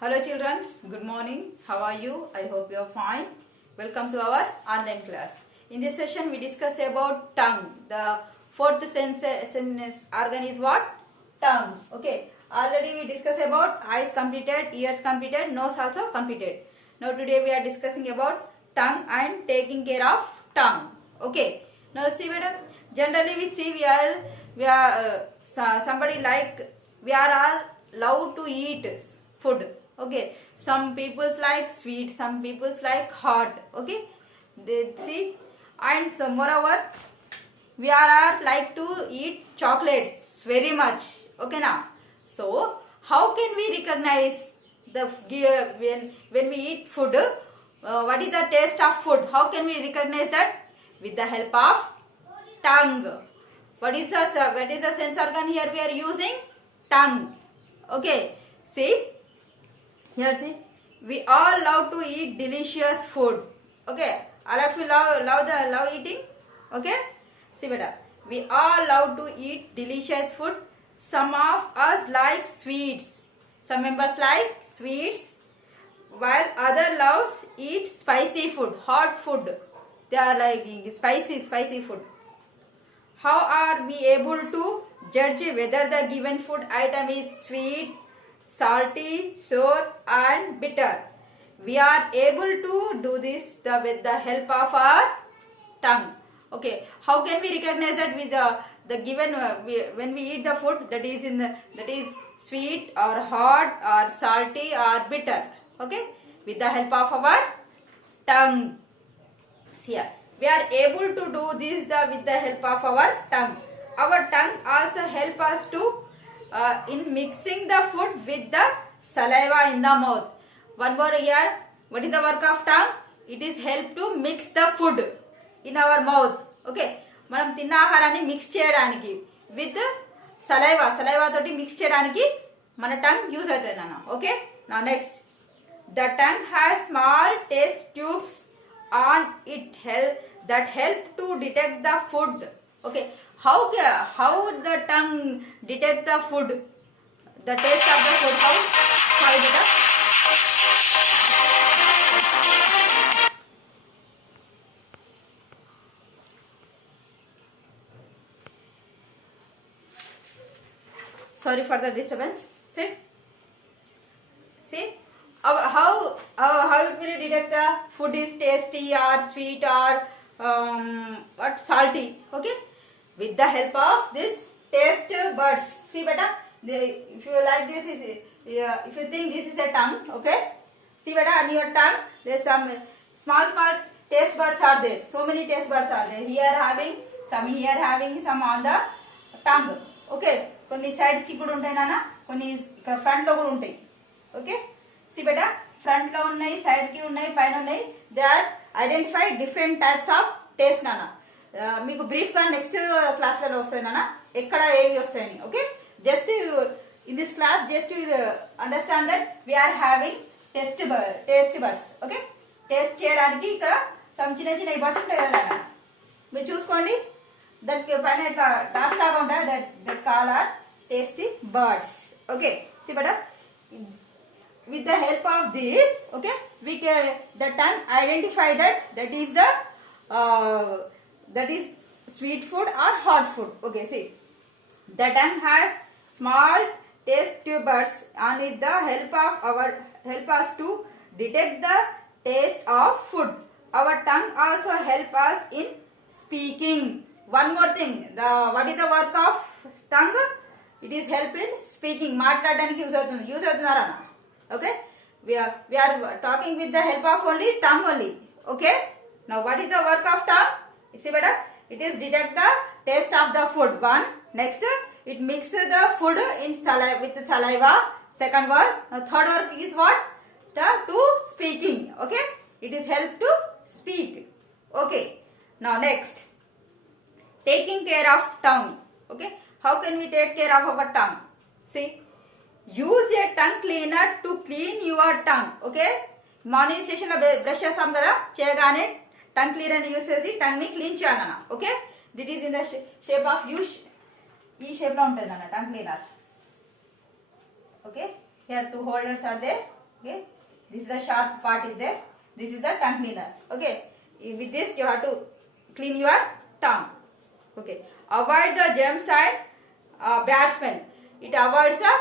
Hello children, good morning. How are you? I hope you are fine. Welcome to our online class. In this session we discuss about tongue. The fourth sense organ is what? Tongue. Okay. Already we discussed about eyes completed, ears completed, nose also completed. Now today we are discussing about tongue and taking care of tongue. Okay. Now see madam, generally we see we are somebody like we are all love to eat food. Okay, some people's like sweet, some people's like hot. Okay, they see, and so moreover we are like to eat chocolates very much. Okay now, so how can we recognize the when we eat food, what is the taste of food? How can we recognize that? With the help of tongue. What is the sense organ here we are using? Tongue. Okay, see here, see, we all love to eat delicious food. Okay, all of you love eating. Okay, see beta, we all love to eat delicious food. Some of us like sweets, some members like sweets, while other loves eat spicy food, hot food. They are liking spicy food. How are we able to judge whether the given food item is sweet, salty, sour and bitter? We are able to do this with the help of our tongue. Okay, how can we recognize that with the given when we eat the food that is sweet or hot or salty or bitter? Okay, with the help of our tongue. See here, we are able to do this with the help of our tongue. Our tongue also help us to in mixing the food with the saliva in the mouth. One more here, what is the work of tongue? It is help to mix the food in our mouth. Okay, మనం తిన్న ఆహారాన్ని mix చేయడానికి with saliva తోటి mix చేయడానికి మన tongue use అవుతుంది నాన్న. Okay, నా next, the tongue has small taste tubes on it that help to detect the food. Okay, how the tongue detect the food, the taste of the food? How is it? Sorry for the disturbance. See how it will detect the food is tasty or sweet or salty. Okay, with the help of this taste buds. See beta, if you like this if you think this is a tongue. Okay, see beta, on your tongue there is some small taste buds are there. So many taste buds are there. Here having some on the tongue. Okay, కొన్ని sides కి కూడా ఉంటాయి నాన్న, కొన్ని ఇక్కడ front లో కూడా ఉంటాయి. ఓకే, సి బేటా, ఫ్రంట్ లో ఉన్నాయి, సైడ్ కి ఉన్నాయి, పైన ఉన్నాయి. They are identify different types of taste నాన్న. మీకు బ్రీఫ్ గా నెక్స్ట్ క్లాస్ లలో వస్తాయి నాన్న, ఎక్కడ ఏవి వస్తాయని. Okay, just in this class just understand that we are having taste buds. Okay, taste చేయడానికి ఇక్కడ సమ్ చిన్న బర్డ్స్ ఉంటాయి కదా నాన్న, మీరు చూసుకోండి. దానికి పైన ఇట్లా డాట్స్ లాగా ఉంటాయి, that call or tasty birds. Okay, see beta, with the help of this, okay, the tongue identify that is sweet food or hot food. Okay, see, the tongue has small taste tubes and it the help us to detect the taste of food. Our tongue also help us in speaking. One more thing, what is the work of tongue? It is help in speaking. మాట్లాడడానికి use అవుతున్నారా? Okay, we are talking with the help of only tongue only. Okay, now what is the work of tongue? See better, it is detect the taste of the food. One, next it mixes the food in with saliva. Second work. Now third work is what? To speaking. Okay, it is help to speak. Okay, now next, taking care of tongue. Okay, how can we take care of our tongue? See, use a tongue cleaner to clean your tongue. Okay, morning session లో brush చేస్తాం కదా, చేయగానే tongue cleaner use చేసి tongue ని clean చేయాలన్న. Okay, that is in the shape of ఈ shape లో ఉంటుంది అన్న tongue cleaner. Okay, here 2 holders are there. Okay, this is the sharp part is there. This is the tongue cleaner. Okay, with this you have to clean your tongue. Okay, avoid the germs and bad smell. It avoids the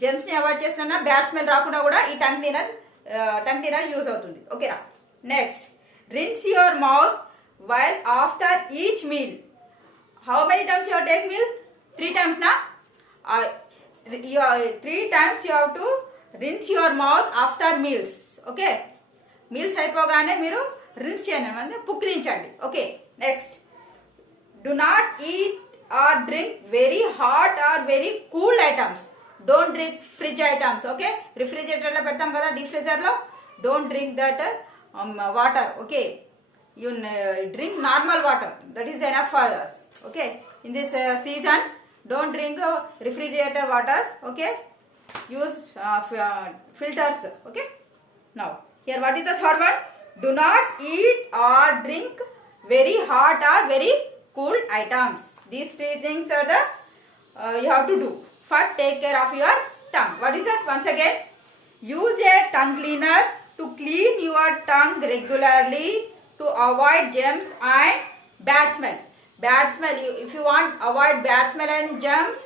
germs ni avoid chestuna bad smell raakunda kuda ee tongue cleaner use avutundi. Okay ra. Next, rinse your mouth while after each meal. How many times you have to take meal? 3 times na. 3 times you have to rinse your mouth after meals. Okay, meals అయిపోగానే మీరు rinse చేయండి అంటే పుక్కిలించండి. Okay, next, do not eat or drink very hot or very cool items. Don't drink fridge items. Okay, refrigerator లో పెడతాం కదా, deep freezer లో. Don't drink that water. Okay, you drink normal water, that is enough for us. Okay, in this season don't drink refrigerator water. Okay, use filters. Okay, now here what is the third one? Do not eat or drink very hot or very cool items. These 3 things are the you have to do. First, take care of your tongue. What is that? Once again, use a tongue cleaner to clean your tongue regularly to avoid germs and bad smell. Bad smell, if you want avoid bad smell and germs,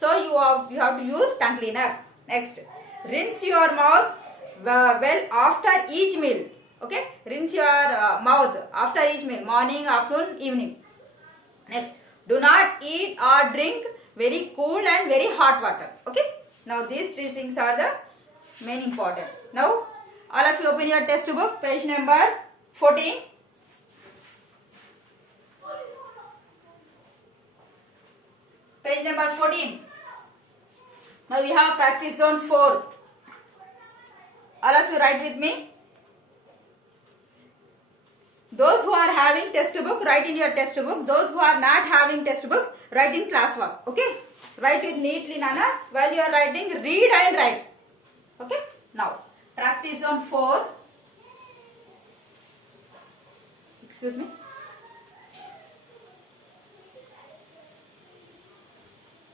so you have to use tongue cleaner. Next, rinse your mouth well after each meal. Okay, rinse your mouth after each meal, morning, afternoon, evening. Next, do not eat or drink very cool and very hot water. Okay, now these 3 things are the main important. Now all of you open your test book, page number 14. Page number 14. Now we have practice zone 4. All of you write with me. Those who are having test book, write in your test book. Those who are not having test book, write in class work. Okay, write it neatly, Nana. While you are writing, read and write. Okay, now practice zone 4. Excuse me.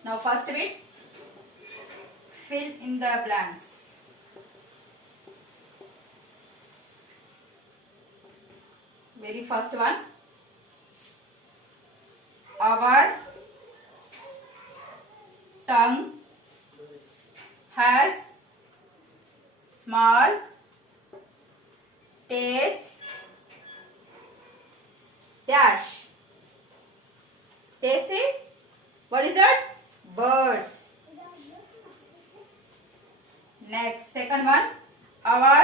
Now first bit, fill in the blanks. Very first one, our tongue has small taste dash. Tasty? What is that? Birds. Next, second one, our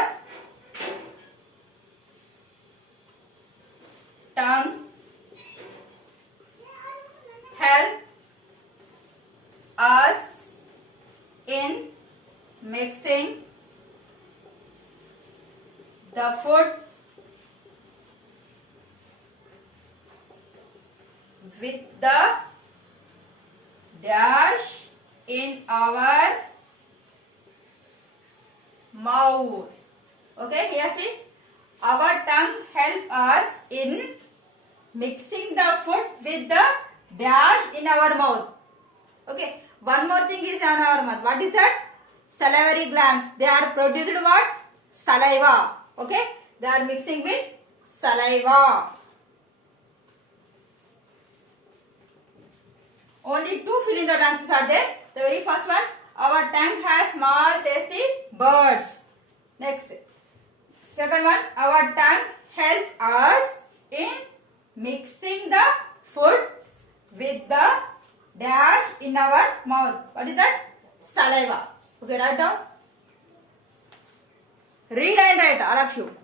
tongue help us in mixing the food with the dash in our mouth. Okay, here see, our tongue help us in mixing the food with the dash in our mouth. Okay, one more thing is on our mouth. What is that? Salivary glands. They are produced what? Saliva. Okay, they are mixing with saliva. Only 2 fill in the blanks are there. The very first one, our tongue has small tasty birds. Next, second one, our tongue help us in mixing the food with the dash in our mouth. What is that? Saliva. Okay, write down. Read and write, all of you.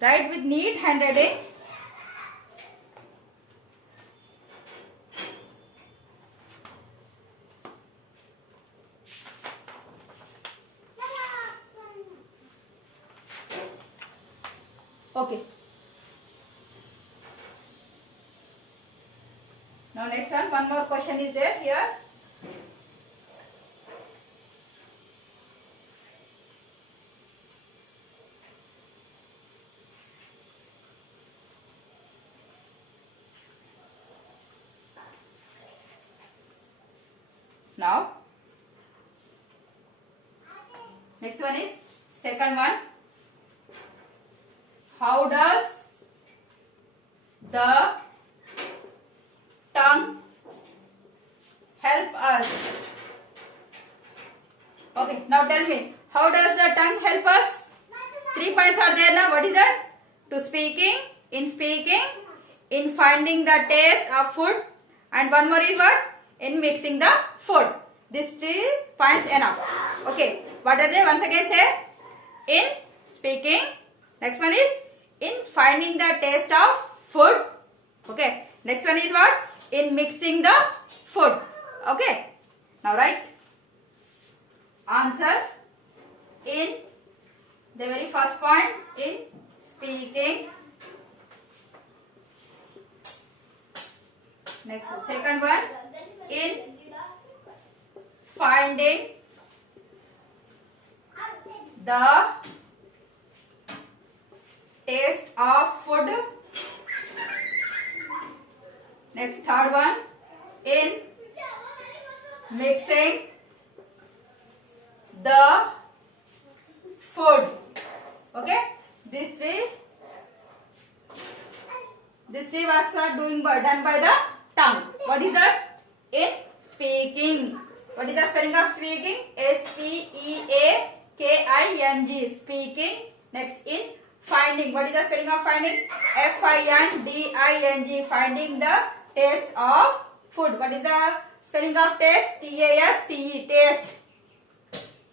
Write with neat handwriting. Okay. Now next one more question is there here. Now, next one is Second one, how does the tongue help us? Okay, now tell me, how does the tongue help us? 3 points are there now. What is that? To speaking, in finding the taste of food, and one more is what? In mixing the food. These 3 points enough. Okay, what are they? Once again say, in speaking. Next one is in finding the taste of food. Okay, next one is what? In mixing the food. Okay, now write answer in the very first point, in speaking. Next, second one, in finding the taste of food. Next, third one, in mixing the food. Okay, these three works are done by the tongue. What is that? In speaking. What is the spelling of speaking? S-P-E-A-K-I-N-G. Speaking. Next, in finding. What is the spelling of finding? F-I-N-D-I-N-G. Finding the taste of food. What is the spelling of taste? T-A-S-T-E. Taste.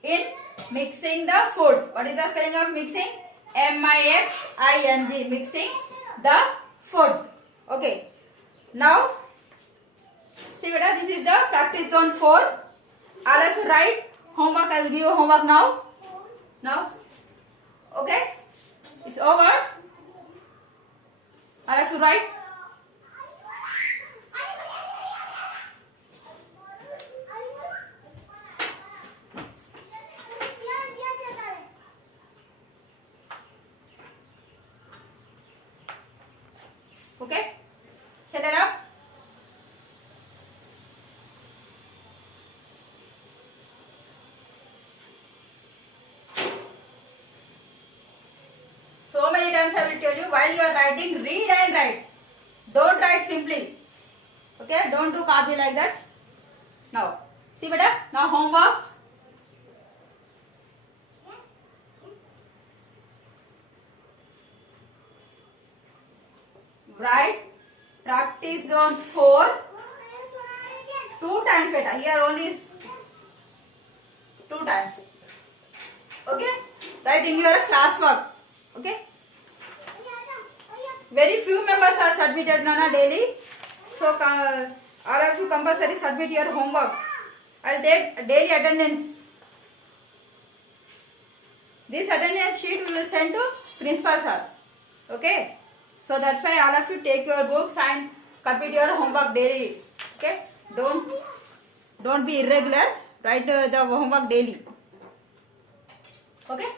In mixing the food. What is the spelling of mixing? M-I-X-I-N-G. Mixing the food. Okay. Now, see beta, this is the practice zone 4. All of you write homework. I will give you homework now. Okay. It's over. All of you write. Okay. Set it up. So many times I will tell you, while you are writing, read and write. Don't write simply. Okay, don't do copy like that. Now, see beta, now homework. Write practice zone 4 2 times beta. Here only is 2 times. Okay, write in your classwork. Okay, very few members are submitted Nana daily, so all of you compulsory submit your homework. I'll take daily attendance. This attendance sheet we will send to principal sir. Okay, so that's why all of you take your books and complete your homework daily. Okay, don't be irregular. Write the homework daily. Okay,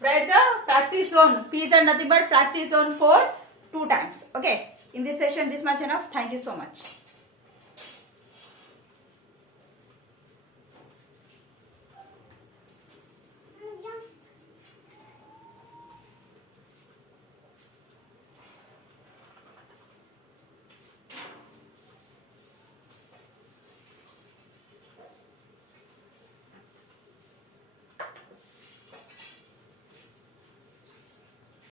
write the practice zone. P is nothing but practice zone 4 2 times. Okay, in this session this much enough. Thank you so much.